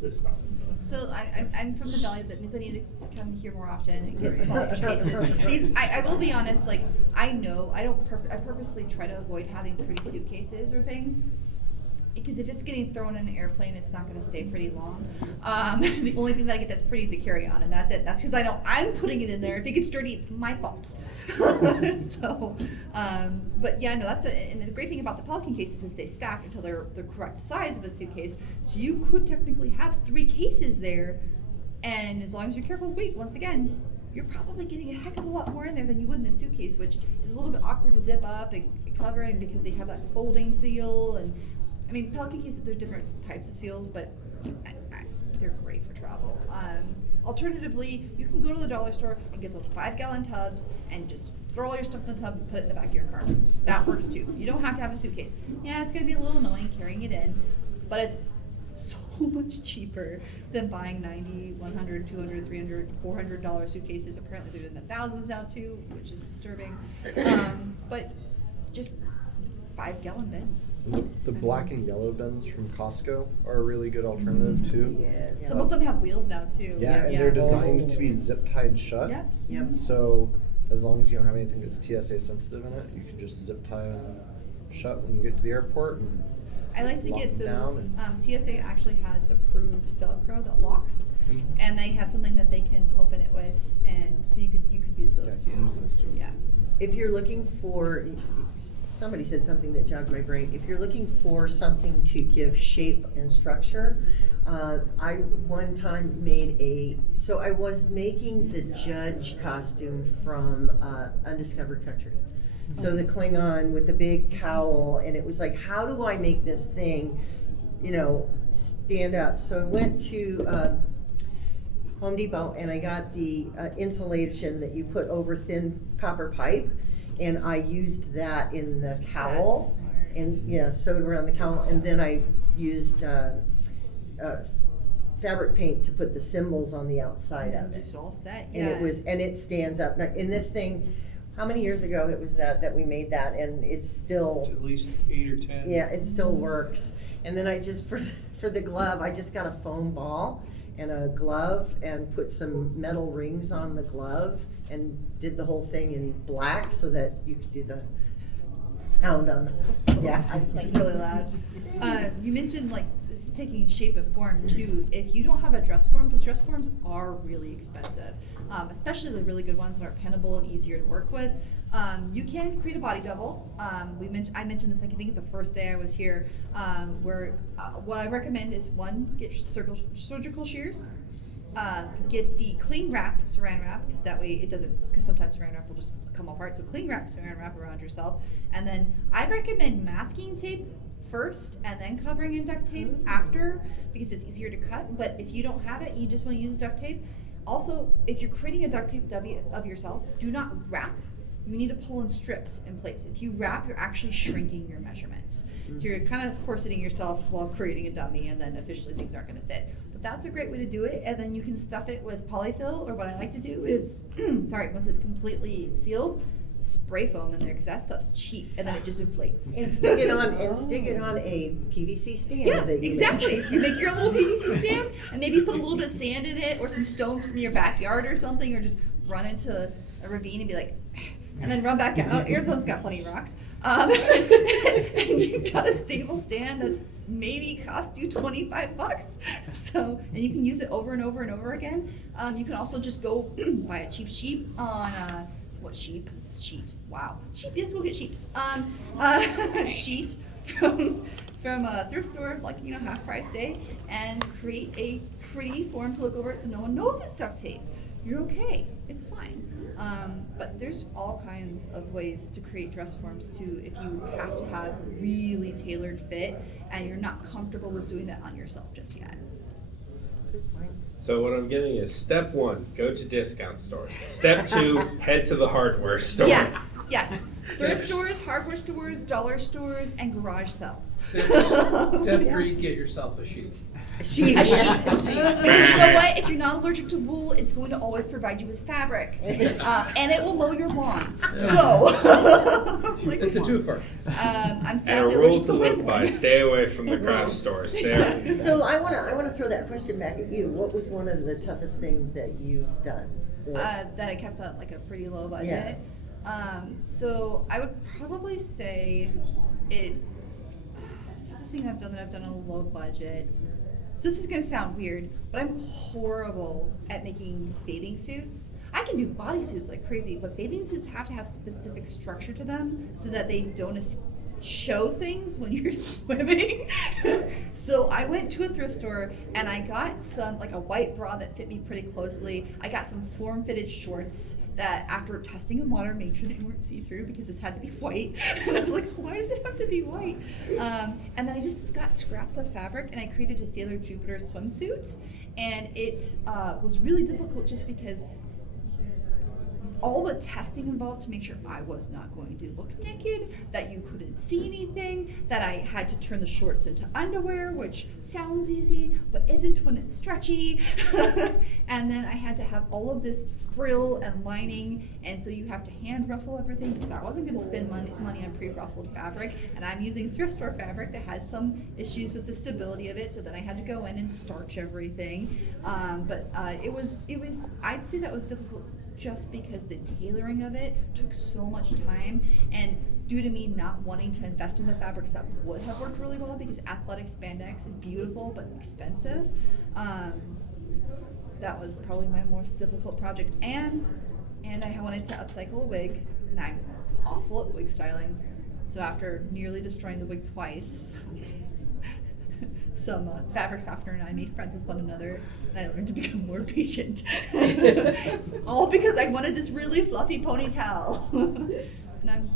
this stuff. So I'm from the valley. That means I need to come here more often and get some Pelican cases. I will be honest, like I know I purposely try to avoid having pretty suitcases or things. Because if it's getting thrown in an airplane, it's not going to stay pretty long. The only thing that I get that's pretty is a carry-on, and that's it. That's because I know I'm putting it in there. If it gets dirty, it's my fault. So, but yeah, no, and the great thing about the Pelican cases is they stack until they're the correct size of a suitcase. So you could technically have 3 cases there, and as long as you're careful with weight, once again, you're probably getting a heck of a lot more in there than you would in a suitcase, which is a little bit awkward to zip up and cover it because they have that folding seal. And I mean, Pelican cases, there's different types of seals, but they're great for travel. Alternatively, you can go to the dollar store and get those 5-gallon tubs and just throw all your stuff in the tub and put it in the back of your car. That works too. You don't have to have a suitcase. Yeah, it's going to be a little annoying carrying it in, but it's so much cheaper than buying $90, $100, $200, $300, $400 suitcases. Apparently they're in the thousands now too, which is disturbing. But just 5-gallon bins. The black and yellow bins from Costco are a really good alternative too. Yes. Some of them have wheels now too. Yeah, and they're designed to be zip tied shut. Yeah. Yep. So as long as you don't have anything that's TSA sensitive in it, you can just zip tie them shut when you get to the airport. And I like to lock get them down those. and- TSA actually has approved Velcro that locks, and they have something that they can open it with, and so you could use those Yeah, too. use those too. Yeah. If you're looking for, somebody said something that jogged my brain. If you're looking for something to give shape and structure, I one time I was making the judge costume from Undiscovered Country. So the Klingon with the big cowl, and it was like, how do I make this thing, stand up? So I went to Home Depot and I got the insulation that you put over thin copper pipe, and I used that in the cowl. That's smart. And sewed around the cowl, and then I used fabric paint to put the symbols on the outside of it. Just all set. And it stands up. Now, in this thing, how many years ago it was that we made that, and it's still, It's at least 8 or 10. yeah, it still works. And then I just, for the glove, I just got a foam ball and a glove and put some metal rings on the glove and did the whole thing in black so that you could do the pound on them. Yeah. It's really loud. You mentioned like taking shape and form too. If you don't have a dress form, because dress forms are really expensive, especially the really good ones that are pinnable and easier to work with. You can create a body double. I mentioned this, I think, the first day I was here, where what I recommend is one, get surgical shears. Get the cling wrap, saran wrap, because that way it doesn't, because sometimes saran wrap will just come apart. So cling wrap, saran wrap around yourself. And then I recommend masking tape first and then covering in duct tape after, because it's easier to cut. But if you don't have it, you just want to use duct tape. Also, if you're creating a duct tape of yourself, do not wrap. You need to pull in strips in place. If you wrap, you're actually shrinking your measurements. So you're kind of corseting yourself while creating a dummy, and then officially things aren't going to fit. But that's a great way to do it. And then you can stuff it with polyfill, or what I like to do is, once it's completely sealed, spray foam in there, because that stuff's cheap, and then it just inflates. And stick it on a PVC stand. Yeah, that you exactly. make. You make your own little PVC stand, and maybe put a little bit of sand in it, or some stones from your backyard or something, or just run into a ravine and be like, and then run back out. Arizona's got plenty of rocks. And you've got a stable stand that maybe cost you $25. So, and you can use it over and over and over again. You can also just go buy a cheap sheep on, sheet. Wow. Sheep, yes, we'll get sheeps. Sheet from a thrift store, like, half price day, and create a pretty form to look over it so no one knows it's duct tape. You're okay. It's fine. But there's all kinds of ways to create dress forms too if you have to have really tailored fit and you're not comfortable with doing that on yourself just yet. So what I'm getting is step 1, go to discount stores. Step 2, head to the hardware store. Yes. Thrift stores, hardware stores, dollar stores, and garage sales. Step 3, get yourself a sheep. A sheep. Because you know what? If you're not allergic to wool, it's going to always provide you with fabric. And it will mow your lawn. So. It's a twofer. I'm And sadly a rule allergic to to live wool. by, stay away from the craft stores. There. So I wanna throw that question back at you. What was one of the toughest things that you've done? That I kept on like a pretty low budget. So I would probably say the toughest thing I've done on a low budget. So this is gonna sound weird, but I'm horrible at making bathing suits. I can do bodysuits like crazy, but bathing suits have to have specific structure to them so that they don't show things when you're swimming. So I went to a thrift store and I got like a white bra that fit me pretty closely. I got some form-fitted shorts that, after testing in water, made sure they weren't see-through because this had to be white. And I was like, why does it have to be white? And then I just got scraps of fabric and I created a Sailor Jupiter swimsuit. And it was really difficult just because all the testing involved to make sure I was not going to look naked, that you couldn't see anything, that I had to turn the shorts into underwear, which sounds easy, but isn't when it's stretchy. And then I had to have all of this frill and lining, and so you have to hand ruffle everything, because I wasn't going to spend money on pre-ruffled fabric, and I'm using thrift store fabric that had some issues with the stability of it, so then I had to go in and starch everything. But it was, I'd say that was difficult just because the tailoring of it took so much time, and due to me not wanting to invest in the fabrics that would have worked really well, because athletic spandex is beautiful but expensive, that was probably my most difficult project. And I wanted to upcycle a wig, and I'm awful at wig styling, so after nearly destroying the wig twice, some fabric softener and I made friends with one another, and I learned to become more patient. All because I wanted this really fluffy ponytail. And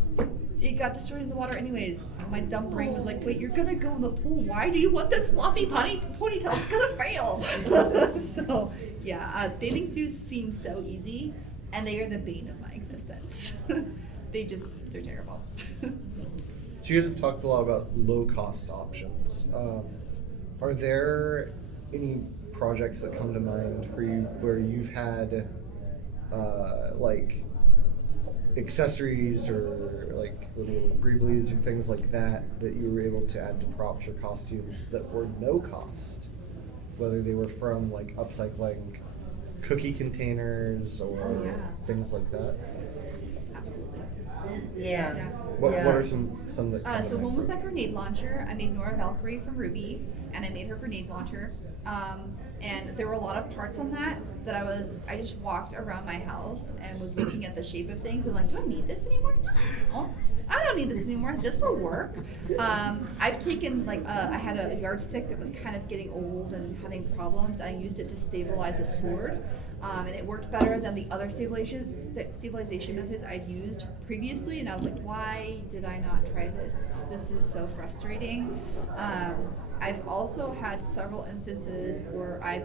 it got destroyed in the water anyways. And my dumb brain was like, wait, you're gonna go in the pool. Why do you want this fluffy ponytail? It's gonna fail. So yeah, bathing suits seem so easy, and they are the bane of my existence. They're terrible. So you guys have talked a lot about low-cost options. Are there any projects that come to mind for you where you've had like accessories or like little greeblies or things like that you were able to add to props or costumes that were no cost, whether they were from like upcycling cookie containers or things like that? Absolutely. Yeah. Yeah. What Yeah. are some that? come So in one was for- that grenade launcher. I made Nora Valkyrie from Ruby, and I made her grenade launcher. And there were a lot of parts on that I just walked around my house and was looking at the shape of things and like, do I need this anymore? No, I don't. I don't need this anymore. This will work. I've taken I had a yardstick that was kind of getting old and having problems. I used it to stabilize a sword. And it worked better than the other stabilization methods I'd used previously. And I was like, why did I not try this? This is so frustrating. I've also had several instances where I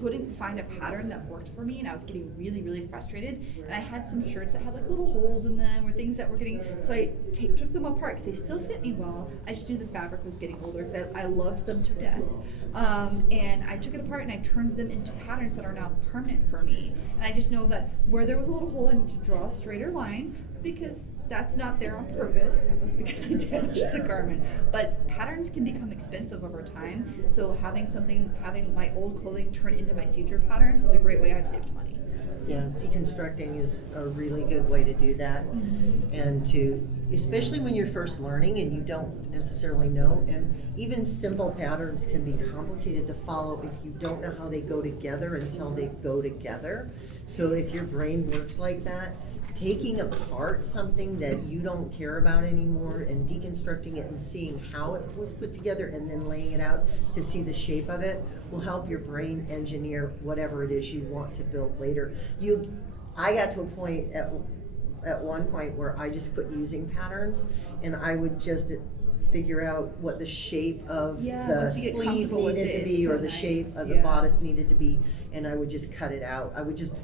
couldn't find a pattern that worked for me, and I was getting really, really frustrated. And I had some shirts that had like little holes in them or things that were getting, so I took them apart because they still fit me well. I just knew the fabric was getting older because I loved them to death. And I took it apart and I turned them into patterns that are now permanent for me. And I just know that where there was a little hole, I need to draw a straighter line, because that's not there on purpose. That was because I damaged the garment. But patterns can become expensive over time. So having my old clothing turn into my future patterns is a great way I've saved money. Yeah, deconstructing is a really good way to do that. And especially when you're first learning and you don't necessarily know, and even simple patterns can be complicated to follow if you don't know how they go together until they go together. So if your brain works like that, taking apart something that you don't care about anymore and deconstructing it and seeing how it was put together and then laying it out to see the shape of it will help your brain engineer whatever it is you want to build later. I got to a point at one point where I just quit using patterns, and I would just figure out what the shape of the once you get sleeve comfortable with needed it, to it's be, so or the nice. shape of the Yeah. bodice needed to be, and I would just cut it out. I would just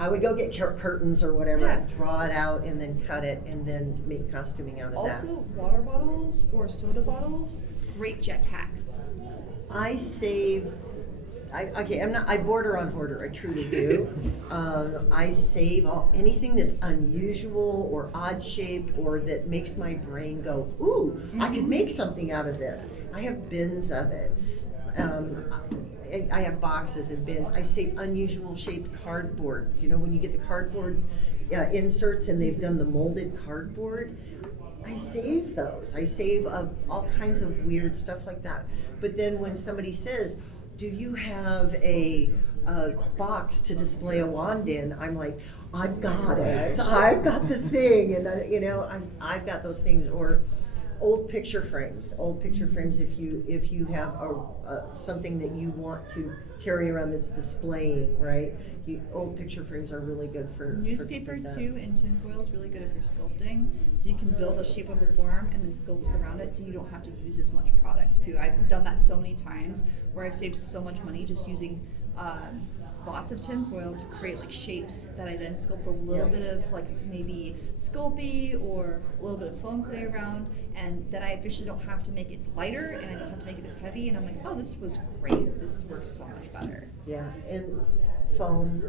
I would go get curtains or whatever, Yeah. and draw it out, and then cut it, and then make costuming out of that. Also, water bottles or soda bottles, great jet packs. I save. I border on hoarder. I truly do. I save anything that's unusual or odd shaped or that makes my brain go, ooh, I could make something out of this. I have bins of it. I have boxes and bins. I save unusual shaped cardboard. You know, when you get the cardboard inserts and they've done the molded cardboard, I save those. I save all kinds of weird stuff like that. But then when somebody says, do you have a box to display a wand in? I'm like, I've got it. I've got the thing, and I've got those things. Or old picture frames. If you have something that you want to carry around that's displaying, right? Old picture frames are really good for Newspaper things like that. too, and tinfoil is really good if you're sculpting. So you can build a shape of a form and then sculpt around it, so you don't have to use as much product too. I've done that so many times where I've saved so much money just using lots of tinfoil to create like shapes that I then sculpt a little bit of like maybe Sculpey or a little bit of foam clay around, and then I officially don't have to make it lighter and I don't have to make it as heavy, and I'm like, oh, this was great. This works so much better. Yeah, and foam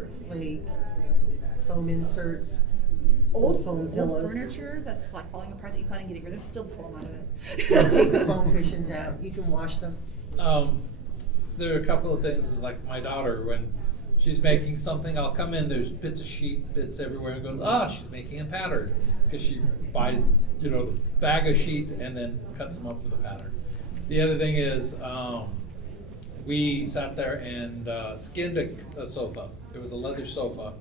inserts, old foam Old pillows. furniture that's like falling apart that you plan on getting rid of, still the foam out of it. Yeah, take the foam cushions out. You can wash them. There are a couple of things, like my daughter, when she's making something, I'll come in, there's bits everywhere, and goes, she's making a pattern. Because she buys, the bag of sheets and then cuts them up for the pattern. The other thing is, we sat there and skinned a sofa. It was a leather sofa.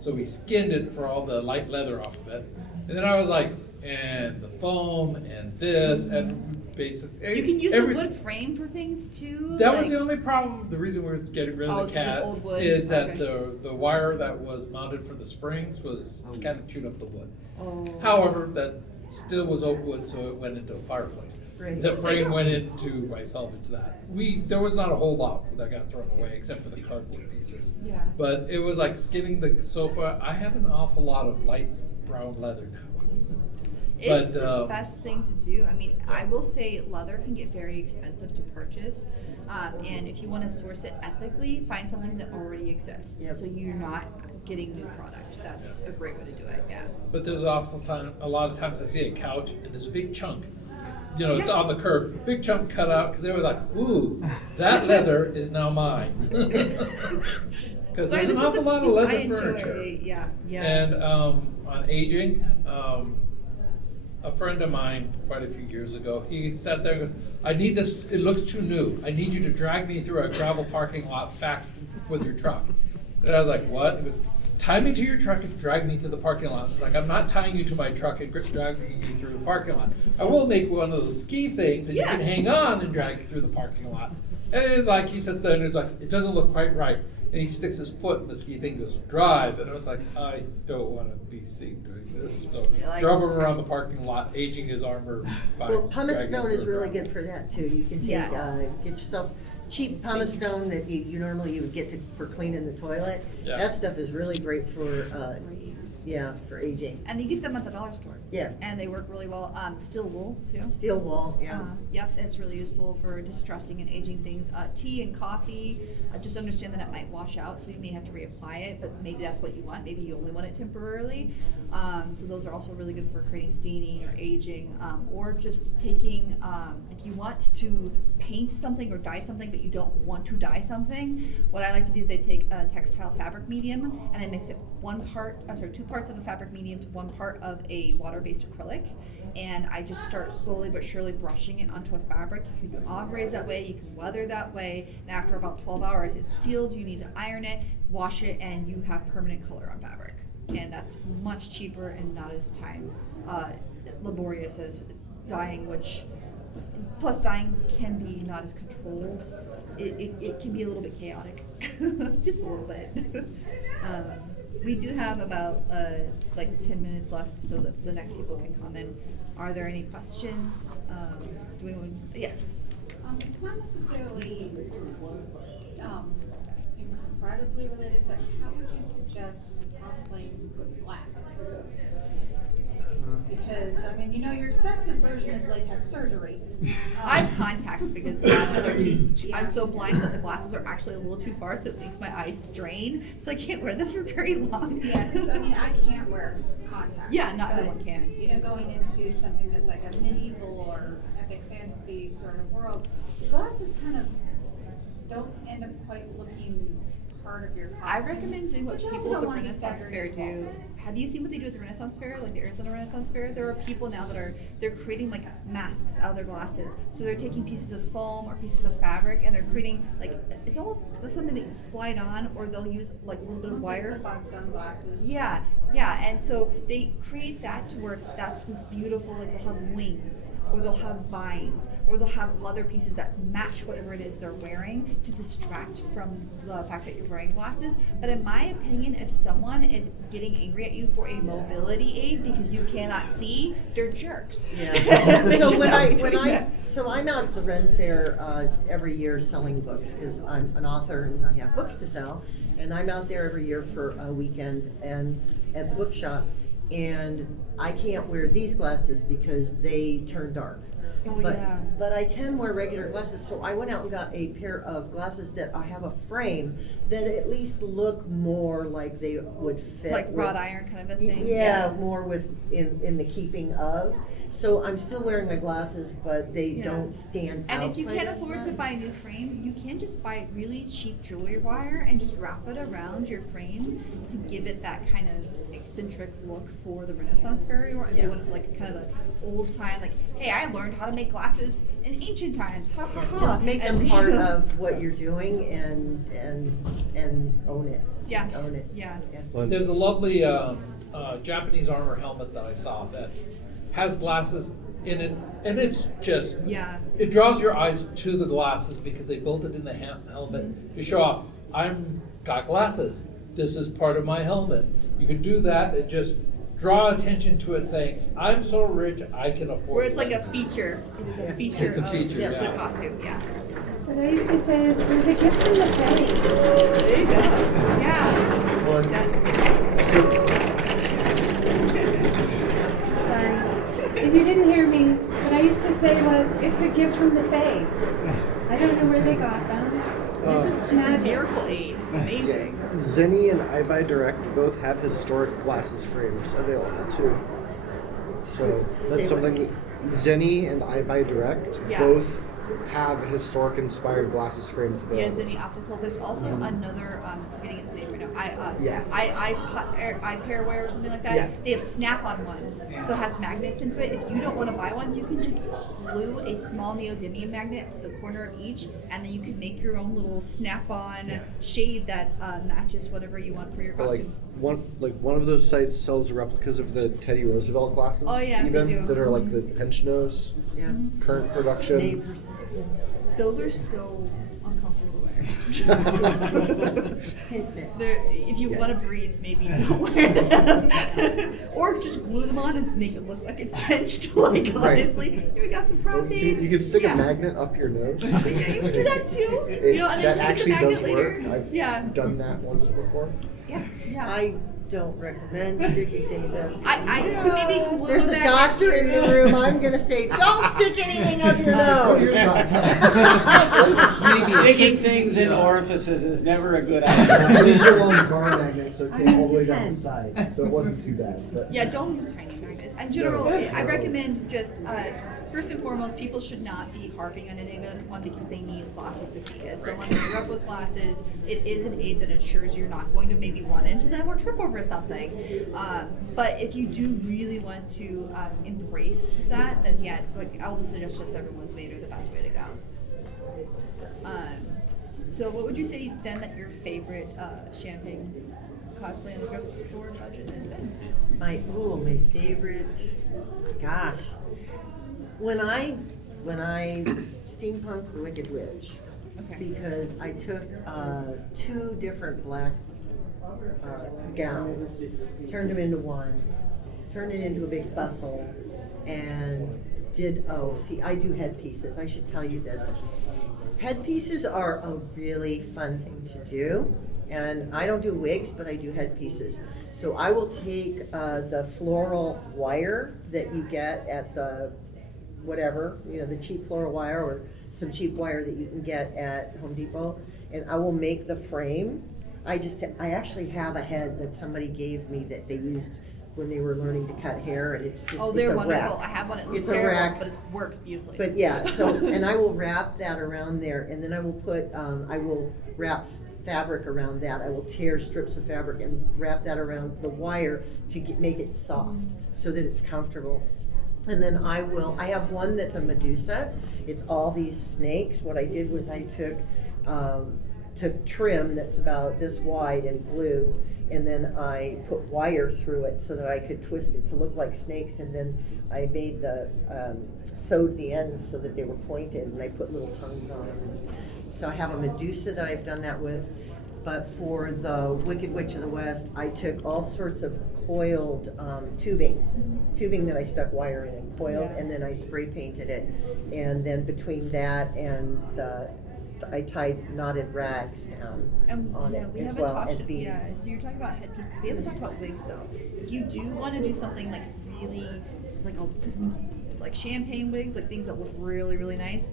So we skinned it for all the light leather off of it. And then I was like, and the foam and this and basically You can use the wood frame for things too. that was the only problem. The reason we're getting rid Oh, of it's the just cat old wood? is that Okay. the wire that was mounted for the springs was kind of chewed up the wood. Oh. However, that still was oak wood, so it went into a fireplace. Right. The frame went into, I salvaged that. There was not a whole lot that got thrown away except for the cardboard pieces. Yeah. But it was like skinning the sofa. I have an awful lot of light brown leather now. It's the best thing to do. I mean, I will say leather can get very expensive to purchase. And if you want to source it ethically, find something that already exists. Yep. So you're not getting new product. That's a great way to do it, yeah. But there's a lot of times I see a couch and there's a big chunk. It's on the curb, big chunk cut out because they were like, ooh, that leather is now mine. Because there's an awful lot of leather furniture. Yeah. And on aging, a friend of mine quite a few years ago, he sat there and goes, I need this, it looks too new. I need you to drag me through a gravel parking lot back with your truck. And I was like, what? He goes, tie me to your truck and drag me to the parking lot. It's like, I'm not tying you to my truck and dragging you through the parking lot. I will make one of those ski things and you can hang on and drag you through the parking lot. And it is like, he sat there and it's like, it doesn't look quite right. And he sticks his foot in the ski thing, goes, drive. And I was like, I don't want to be seen doing this. So drove him around the parking lot, aging his armor. Well, pumice stone is really good for that too. You can take, get yourself cheap pumice stone that you normally you would get for cleaning the toilet. Yeah. That stuff is really great for, for aging. And you get them at the dollar store. Yeah. And they work really well. Steel wool too. Steel wool, yeah. Yep, it's really useful for distressing and aging things. Tea and coffee, just understand that it might wash out, so you may have to reapply it, but maybe that's what you want. Maybe you only want it temporarily. So those are also really good for creating staining or aging, or just taking, if you want to paint something or dye something, but you don't want to dye something, what I like to do is I take a textile fabric medium and I mix it 2 parts of the fabric medium to 1 part of a water-based acrylic, and I just start slowly but surely brushing it onto a fabric. You can do ombres that way, you can weather that way, and after about 12 hours it's sealed. You need to iron it, wash it, and you have permanent color on fabric. And that's much cheaper and not as time laborious as dyeing, which plus dyeing can be not as controlled. It can be a little bit chaotic, just a little bit. We do have about like 10 minutes left so that the next people can come in. Are there any questions? Do we want? Yes. It's not necessarily incredibly related, but how would you suggest cosplaying with glasses? Because, I mean, your expensive version is latex surgery. I have contacts because glasses are too, I'm so blind that the glasses are actually a little too far, so it makes my eyes strain, so I can't wear them for very long. Yeah, because, I can't wear contacts. Yeah, not everyone can. Going into something that's like a medieval or epic fantasy sort of world, the glasses kind of don't end up quite looking part of your costume. I recommend doing what people at the Renaissance Fair do. Have you seen what they do at the Renaissance Fair, like the Arizona Renaissance Fair? There are people now that they're creating like masks out of their glasses. So they're taking pieces of foam or pieces of fabric and they're creating it's almost something that you slide on, or they'll use like a little bit of wire. Like clip-on sunglasses. Yeah, and so they create that to where that's this beautiful, like they'll have wings, or they'll have vines, or they'll have leather pieces that match whatever it is they're wearing to distract from the fact that you're wearing glasses. But in my opinion, if someone is getting angry at you for a mobility aid because you cannot see, they're jerks. Yeah. So I'm out at the Ren Fair every year selling books because I'm an author and I have books to sell, and I'm out there every year for a weekend and at the bookshop, and I can't wear these glasses because they turn dark. But I can wear regular glasses, so I went out and got a pair of glasses that I have a frame that at least look more like they would fit. Like wrought iron kind of a thing? Yeah, more in the keeping of. So I'm still wearing my glasses, but they don't stand out. And if you can't afford to buy a new frame, you can just buy really cheap jewelry wire and just wrap it around your frame to give it that kind of eccentric look for the Renaissance Fair. Or if you want like kind of the old time, like, hey, I learned how to make glasses in ancient times. Ha, ha, ha. Just make them part of what you're doing and own it. Just own it. Yeah. There's a lovely Japanese armor helmet that I saw that has glasses in it, and it's just it draws your eyes to the glasses because they built it in the helmet to show off. I'm got glasses. This is part of my helmet. You could do that and just draw attention to it, saying, "I'm so rich, I can afford." Where it's like a feature. It is a feature. It's a feature. Of the costume. Yeah. What I used to say is, "There's a gift from the Fae." There you go. Yeah. Well, Sorry. If you didn't hear me, what I used to say was, "It's a gift from the Fae." I don't know where they got them. This is just a miracle aid. It's amazing. Yeah. Zenny and I Buy Direct both have historic glasses frames available too. So that's something. Zenny and I Buy Direct both have historic inspired glasses frames available. Yes, any optical. There's also another. I'm forgetting its name right now. Yeah. I pair wear or something like that. Yeah. They have snap-on ones, so it has magnets into it. If you don't want to buy ones, you can just glue a small neodymium magnet to the corner of each, and then you can make your own little snap-on shade that matches whatever you want for your costume. One of those sites sells replicas of the Teddy Roosevelt glasses. Oh, yeah, they even do. that are like the pinch nose, current production. Neighbors. Those are so uncomfortable to wear. If you want to breathe, maybe don't wear them. Or just glue them on and make it look like it's pinched. Like, honestly, here we got some prostate. You can stick a magnet up your nose. You can do that too. And then That just actually get the does magnet work. later. I've done that once before. Yeah. I don't recommend sticking things up. I maybe glue There's a that doctor in the room. I'm gonna say, don't stick anything up your nose. Sticking things in orifices is never a good idea. These are long bar magnets, so it came all the way down the side, so it wasn't too bad. But Yeah, don't use tiny magnets. In general, I recommend just first and foremost, people should not be harping on any one because they need glasses to see. As someone who grew up with glasses, it is an aid that ensures you're not going to maybe run into them or trip over something. But if you do really want to embrace that, then yeah, like all the suggestions everyone's made are the best way to go. So what would you say then that your favorite Champagne cosplay in a thrift store budget has been? My favorite, gosh. When I steampunked the Wicked Witch, because I took 2 different black gowns, turned them into one, turned it into a big bustle, and I do headpieces. I should tell you this. Headpieces are a really fun thing to do, and I don't do wigs, but I do headpieces. So I will take the floral wire that you get at the whatever, the cheap floral wire or some cheap wire that you can get at Home Depot, and I will make the frame. I actually have a head that somebody gave me that they used when they were learning to cut hair, and it's just they're it's a wonderful. wrap. I have one. It looks It's a terrible, rack. but it works beautifully. But yeah, and I will wrap that around there, and then I will wrap fabric around that. I will tear strips of fabric and wrap that around the wire to make it soft so that it's comfortable. And then I have one that's a Medusa. It's all these snakes. What I did was I took trim that's about this wide and glue, and then I put wire through it so that I could twist it to look like snakes, and then I made sewed the ends so that they were pointed, and I put little tongues on them. So I have a Medusa that I've done that with. But for the Wicked Witch of the West, I took all sorts of coiled tubing that I stuck wire in and coiled, and then I spray painted it. And then between that and I tied knotted rags down on it we as haven't well, talked. and beads. Yeah, so you're talking about headpieces. We haven't talked about wigs though. If you do want to do something like really like champagne wigs, like things that look really, really nice,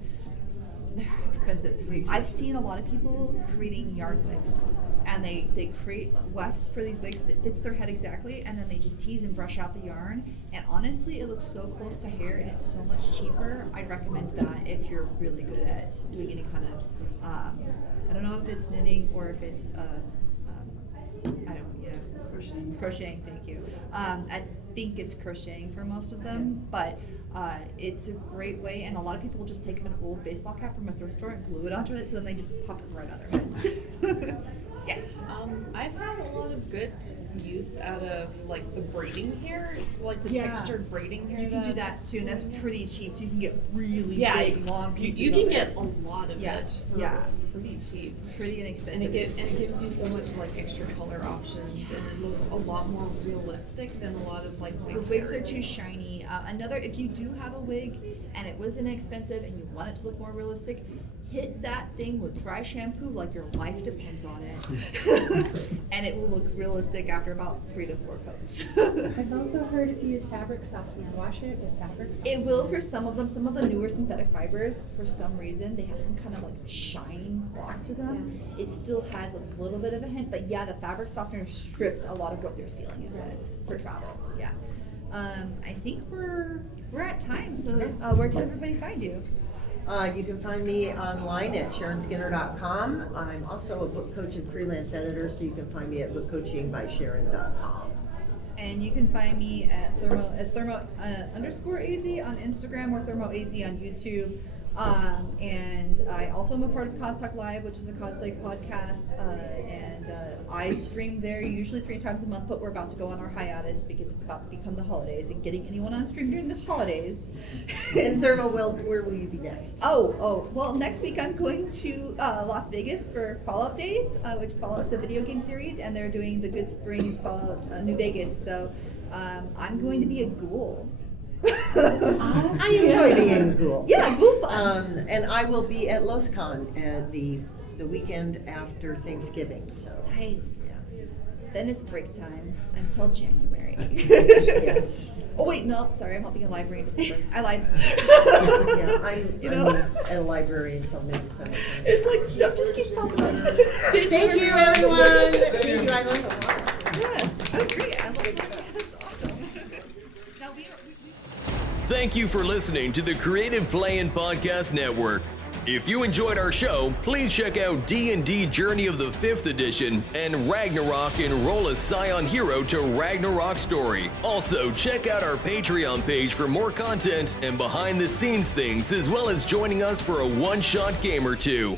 they're expensive. I've seen a lot of people creating yard wigs, and they create wefts for these wigs that fits their head exactly, and then they just tease and brush out the yarn, and honestly it looks so close to hair and it's so much cheaper. I'd recommend that if you're really good at doing any kind of I don't know if it's knitting or if it's crocheting, thank you. I think it's crocheting for most of them, but it's a great way, and a lot of people will just take an old baseball cap from a thrift store and glue it onto it, so then they just pop it right on their head. Yeah. I've had a lot of good use out of like the braiding hair, like the textured braiding hair. You can do that too, and that's pretty cheap. You can get really big, long pieces. You can get a lot of it for pretty cheap, pretty inexpensive, and it gives you so much like extra color options, and it looks a lot more realistic than a lot of like the wigs are too shiny. If you do have a wig and it was inexpensive and you want it to look more realistic, hit that thing with dry shampoo like your life depends on it, and it will look realistic after about 3 to 4 coats. I've also heard if you use fabric softener, wash it with fabric softener. It will for some of them. Some of the newer synthetic fibers, for some reason, they have some kind of like shining gloss to them. Yeah. It still has a little bit of a hint, but yeah, the fabric softener strips a lot of what they're sealing it with for travel. Yeah. I think we're at time, so where can everybody find you? You can find me online at SharonSkinner.com. I'm also a book coach and freelance editor, so you can find me at bookcoachingbysharon.com. And you can find me at thermo_AZ on Instagram or thermoaz on YouTube. And I also am a part of Cos Talk Live, which is a cosplay podcast, and I stream there usually 3 times a month, but we're about to go on our hiatus because it's about to become the holidays, and getting anyone on stream during the holidays. And Thermo, where will you be next? Well, next week I'm going to Las Vegas for Fallout Days, which Fallout's a video game series, and they're doing the Good Springs Fallout New Vegas, so I'm going to be a ghoul. Awesome. I enjoy being a ghoul. Yeah, ghoul's fun. And I will be at LosCon at the weekend after Thanksgiving. So nice. Yeah. Then it's break time until January. Yes. Oh wait, no, sorry, I'm helping a library in December. I lied. Yeah, I'm at a library until mid-December. It's like stuff just keeps popping up. Thank you, everyone. Thank you. I learned a lot. Yeah, that was great. I love that. That's awesome. Now we Thank you for listening to the Creative Play-In Podcast Network. If you enjoyed our show, please check out D&D Journey of the 5th Edition and Ragnarok Enroll a Scion Hero to Ragnarok Story. Also, check out our Patreon page for more content and behind-the-scenes things, as well as joining us for a one-shot game or two.